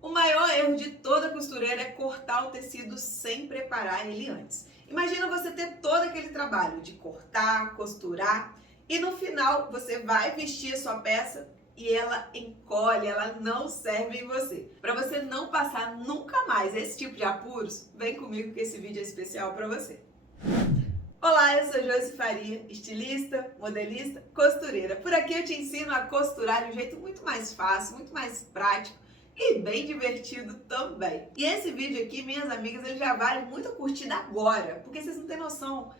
O maior erro de toda costureira é cortar o tecido sem preparar ele antes. Imagina você ter todo aquele trabalho de cortar, costurar e no final você vai vestir a sua peça e ela encolhe, ela não serve em você. Para você não passar nunca mais esse tipo de apuros, vem comigo que esse vídeo é especial para você. Olá, eu sou Josi Faria, estilista, modelista, costureira. Por aqui eu te ensino a costurar de um jeito muito mais fácil, muito mais prático e bem divertido também. E esse vídeo aqui, minhas amigas, ele já vale muito a curtida agora, porque vocês não têm noção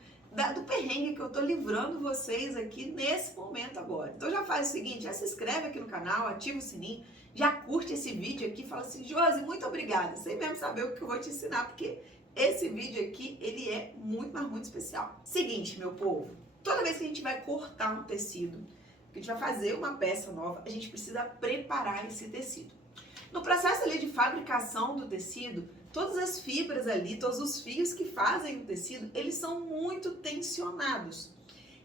do perrengue que eu tô livrando vocês aqui nesse momento agora. Então já faz o seguinte, já se inscreve aqui no canal, ativa o sininho, já curte esse vídeo aqui e fala assim, Josi, muito obrigada, sem mesmo saber o que eu vou te ensinar, porque esse vídeo aqui, ele é muito, mas muito especial. Seguinte, meu povo, toda vez que a gente vai cortar um tecido, que a gente vai fazer uma peça nova, a gente precisa preparar esse tecido. No processo ali de fabricação do tecido, todas as fibras ali, todos os fios que fazem o tecido, eles são muito tensionados.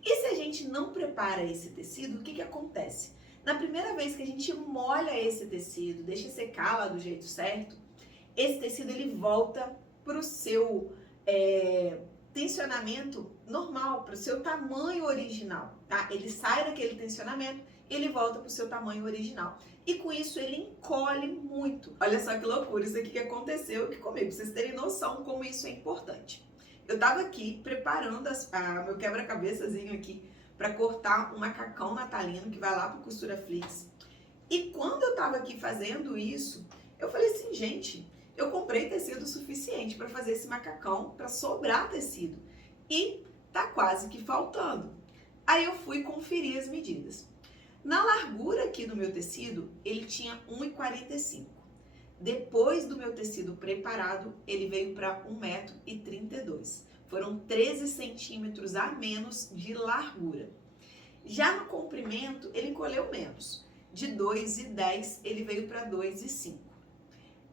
E se a gente não prepara esse tecido, o que acontece? Na primeira vez que a gente molha esse tecido, deixa secar lá do jeito certo, esse tecido ele volta para o seu tensionamento normal, para o seu tamanho original, tá? Ele sai daquele tensionamento e ele volta para o seu tamanho original. E com isso ele encolhe muito. Olha só que loucura isso aqui que aconteceu aqui comigo, pra vocês terem noção como isso é importante. Eu tava aqui preparando meu quebra-cabeçazinho aqui para cortar um macacão natalino que vai lá pro Costura Flix. E quando eu tava aqui fazendo isso, eu falei assim, gente, eu comprei tecido suficiente para fazer esse macacão, para sobrar tecido. E tá quase que faltando. Aí eu fui conferir as medidas. Na largura aqui do meu tecido, ele tinha 1,45. Depois do meu tecido preparado, ele veio para 1,32 m. Foram 13 centímetros a menos de largura. Já no comprimento, ele encolheu menos. De 2,10 ele veio para 2,5.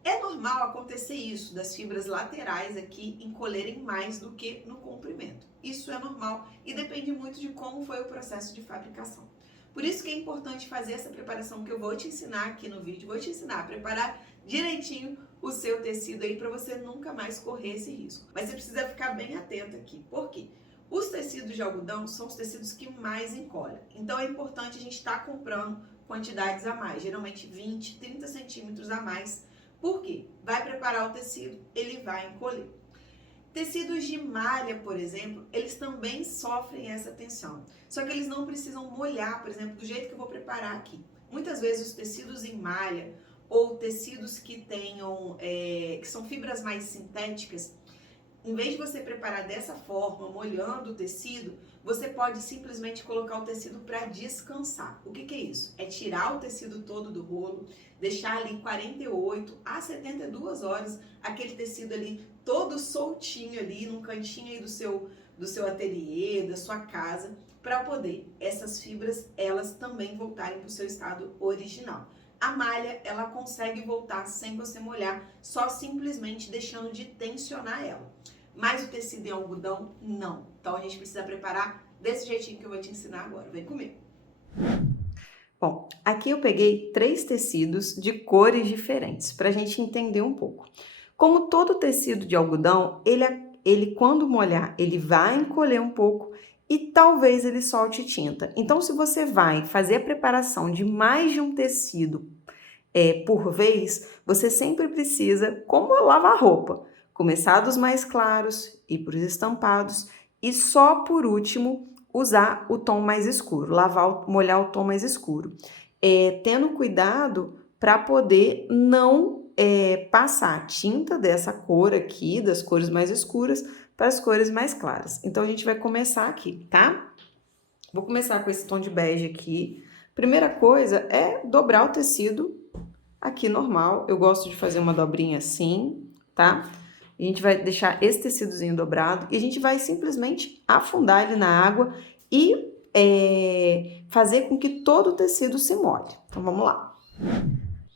É normal acontecer isso, das fibras laterais aqui encolherem mais do que no comprimento. Isso é normal e depende muito de como foi o processo de fabricação. Por isso que é importante fazer essa preparação que eu vou te ensinar aqui no vídeo. Vou te ensinar a preparar direitinho o seu tecido aí para você nunca mais correr esse risco. Mas você precisa ficar bem atento aqui. Por quê? Os tecidos de algodão são os tecidos que mais encolhem. Então é importante a gente estar comprando quantidades a mais, geralmente 20, 30 centímetros a mais. Por quê? Vai preparar o tecido, ele vai encolher. Tecidos de malha, por exemplo, eles também sofrem essa tensão. Só que eles não precisam molhar, por exemplo, do jeito que eu vou preparar aqui. Muitas vezes os tecidos em malha ou tecidos que tenham, que são fibras mais sintéticas, em vez de você preparar dessa forma, molhando o tecido, você pode simplesmente colocar o tecido para descansar. O que é isso? É tirar o tecido todo do rolo, deixar ali 48 a 72 horas, aquele tecido ali todo soltinho ali, num cantinho aí do seu ateliê, da sua casa, para poder essas fibras, elas também voltarem para o seu estado original. A malha, ela consegue voltar sem você molhar, só simplesmente deixando de tensionar ela. Mas o tecido em algodão, não. Então a gente precisa preparar desse jeitinho que eu vou te ensinar agora. Vem comigo. Bom, aqui eu peguei 3 tecidos de cores diferentes, para a gente entender um pouco. Como todo tecido de algodão, ele quando molhar, ele vai encolher um pouco e talvez ele solte tinta. Então, se você vai fazer a preparação de mais de um tecido por vez, você sempre precisa, como lavar roupa, começar dos mais claros, ir para os estampados e só por último usar o tom mais escuro, molhar o tom mais escuro. Tendo cuidado para poder não passar a tinta dessa cor aqui, das cores mais escuras, para as cores mais claras. Então, a gente vai começar aqui, tá? Vou começar com esse tom de bege aqui. Primeira coisa é dobrar o tecido aqui normal. Eu gosto de fazer uma dobrinha assim, tá? A gente vai deixar esse tecidozinho dobrado e a gente vai simplesmente afundar ele na água e fazer com que todo o tecido se molhe. Então, vamos lá.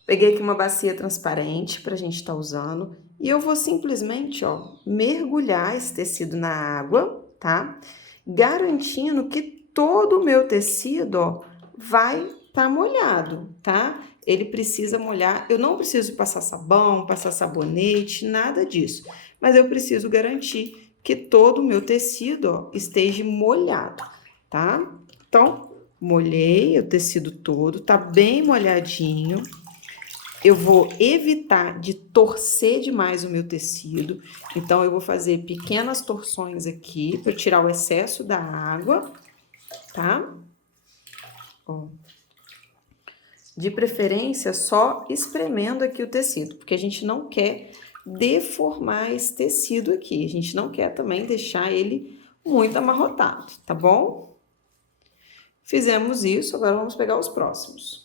Peguei aqui uma bacia transparente pra gente estar usando e eu vou simplesmente, ó, mergulhar esse tecido na água, tá? Garantindo que todo o meu tecido, ó, vai estar molhado, tá? ele precisa molhar. Eu não preciso passar sabão, passar sabonete, nada disso. Mas eu preciso garantir que todo o meu tecido, ó, esteja molhado, tá? Então, molhei o tecido todo, tá bem molhadinho. Eu vou evitar de torcer demais o meu tecido, então eu vou fazer pequenas torções aqui para tirar o excesso da água, tá? Ó. De preferência, só espremendo aqui o tecido, porque a gente não quer deformar esse tecido aqui, a gente não quer também deixar ele muito amarrotado, tá bom? Fizemos isso, agora vamos pegar os próximos.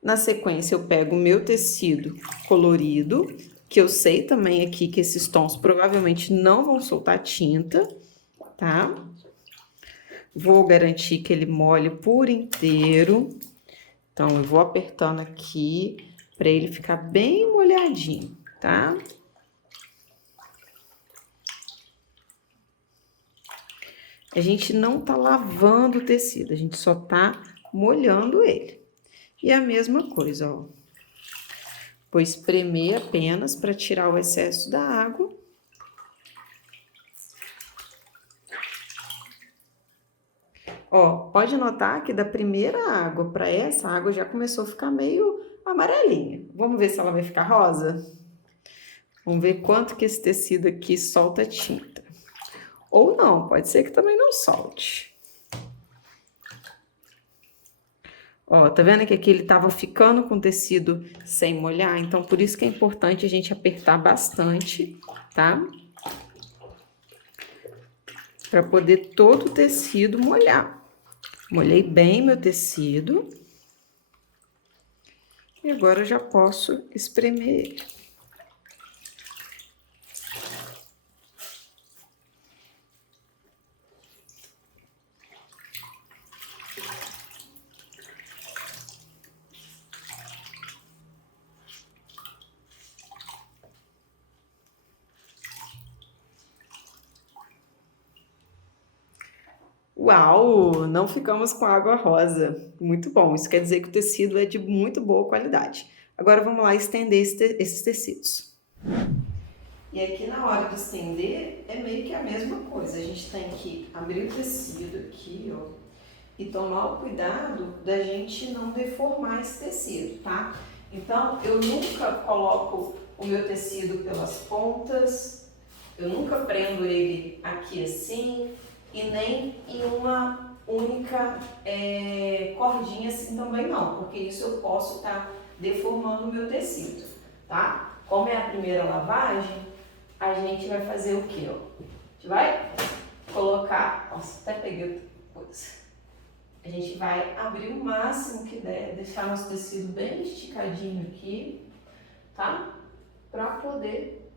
Na sequência, eu pego o meu tecido colorido, que eu sei também aqui que esses tons provavelmente não vão soltar tinta, tá? Vou garantir que ele molhe por inteiro. Então, eu vou apertando aqui para ele ficar bem molhadinho, tá? A gente não tá lavando o tecido, a gente só tá molhando ele. E a mesma coisa, ó. Vou espremer apenas para tirar o excesso da água. Ó, pode notar que da primeira água para essa, a água já começou a ficar meio amarelinha. Vamos ver se ela vai ficar rosa? Vamos ver quanto que esse tecido aqui solta tinta. Ou não, pode ser que também não solte. Ó, tá vendo que aqui ele tava ficando com o tecido sem molhar? Então, por isso que é importante a gente apertar bastante, tá? Para poder todo o tecido molhar. Molhei bem meu tecido. E agora eu já posso espremer ele. Uau, não ficamos com água rosa. Muito bom, isso quer dizer que o tecido é de muito boa qualidade. Agora vamos lá estender esses tecidos. E aqui na hora de estender é meio que a mesma coisa. A gente tem que abrir o tecido aqui, ó, e tomar o cuidado da gente não deformar esse tecido, tá? Então, eu nunca coloco o meu tecido pelas pontas, eu nunca prendo ele aqui assim, e nem em uma única cordinha assim também não, porque isso eu posso estar deformando o meu tecido, tá? Como é a primeira lavagem, a gente vai fazer o quê, ó? A gente vai colocar, nossa, até peguei outra coisa. A gente vai abrir o máximo que der, deixar nosso tecido bem esticadinho aqui, tá? Pra poder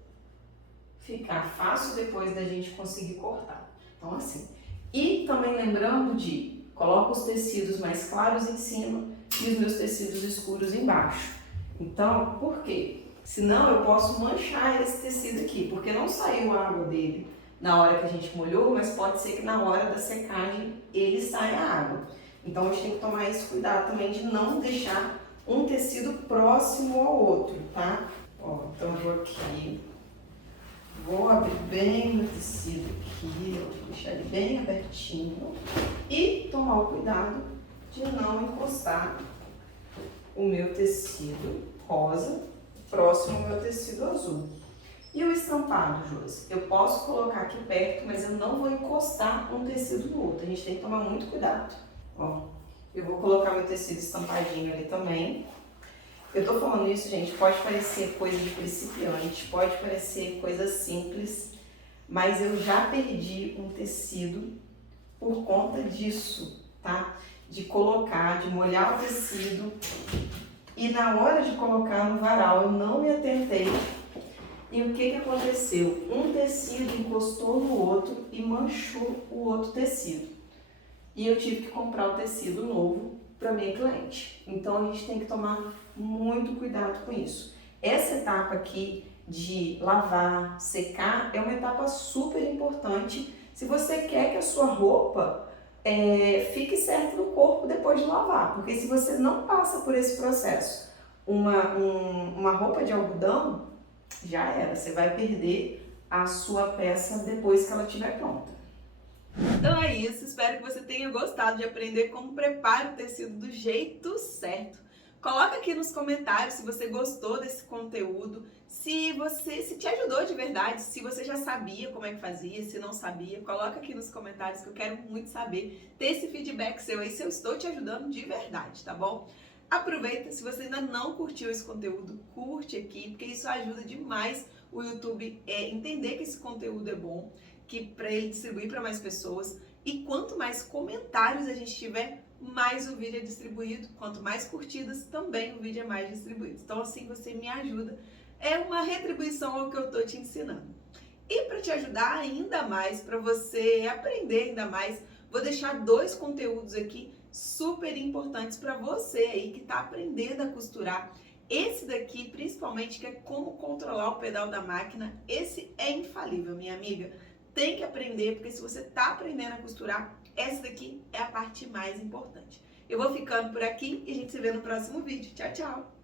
ficar fácil depois da gente conseguir cortar. Então, assim. E também lembrando de, coloco os tecidos mais claros em cima e os meus tecidos escuros embaixo. Então, por quê? Senão eu posso manchar esse tecido aqui, porque não saiu a água dele na hora que a gente molhou, mas pode ser que na hora da secagem ele saia a água. Então a gente tem que tomar esse cuidado também de não deixar um tecido próximo ao outro, tá? Ó, então eu vou aqui, vou abrir bem o tecido aqui, ó, deixar ele bem abertinho e tomar o cuidado de não encostar o meu tecido rosa próximo ao meu tecido azul. E o estampado, Josi? Eu posso colocar aqui perto, mas eu não vou encostar um tecido no outro. A gente tem que tomar muito cuidado. Ó, eu vou colocar meu tecido estampadinho ali também. Eu tô falando isso, gente, pode parecer coisa de principiante, pode parecer coisa simples, mas eu já perdi um tecido por conta disso, tá? De colocar, de molhar o tecido e na hora de colocar no varal eu não me atentei. E o que aconteceu? Um tecido encostou no outro e manchou o outro tecido. E eu tive que comprar o tecido novo para minha cliente. Então a gente tem que tomar muito cuidado com isso. Essa etapa aqui de lavar, secar, é uma etapa super importante se você quer que a sua roupa fique certo no corpo depois de lavar, porque se você não passa por esse processo, uma roupa de algodão, já era, você vai perder a sua peça depois que ela estiver pronta. Então é isso, espero que você tenha gostado de aprender como prepara o tecido do jeito certo. Coloca aqui nos comentários se você gostou desse conteúdo, se te ajudou de verdade, se você já sabia como é que fazia, se não sabia, coloca aqui nos comentários que eu quero muito saber, ter esse feedback seu aí, se eu estou te ajudando de verdade, tá bom? Aproveita, se você ainda não curtiu esse conteúdo, curte aqui, porque isso ajuda demais o YouTube entender que esse conteúdo é bom, que para ele distribuir para mais pessoas. E quanto mais comentários a gente tiver, mais o vídeo é distribuído. Quanto mais curtidas, também o vídeo é mais distribuído. Então assim você me ajuda. É uma retribuição ao que eu estou te ensinando. E para te ajudar ainda mais, para você aprender ainda mais, vou deixar 2 conteúdos aqui super importantes para você aí que está aprendendo a costurar. Esse daqui, principalmente, que é como controlar o pedal da máquina, esse é infalível, minha amiga. Tem que aprender, porque se você está aprendendo a costurar, essa daqui é a parte mais importante. Eu vou ficando por aqui e a gente se vê no próximo vídeo. Tchau, tchau!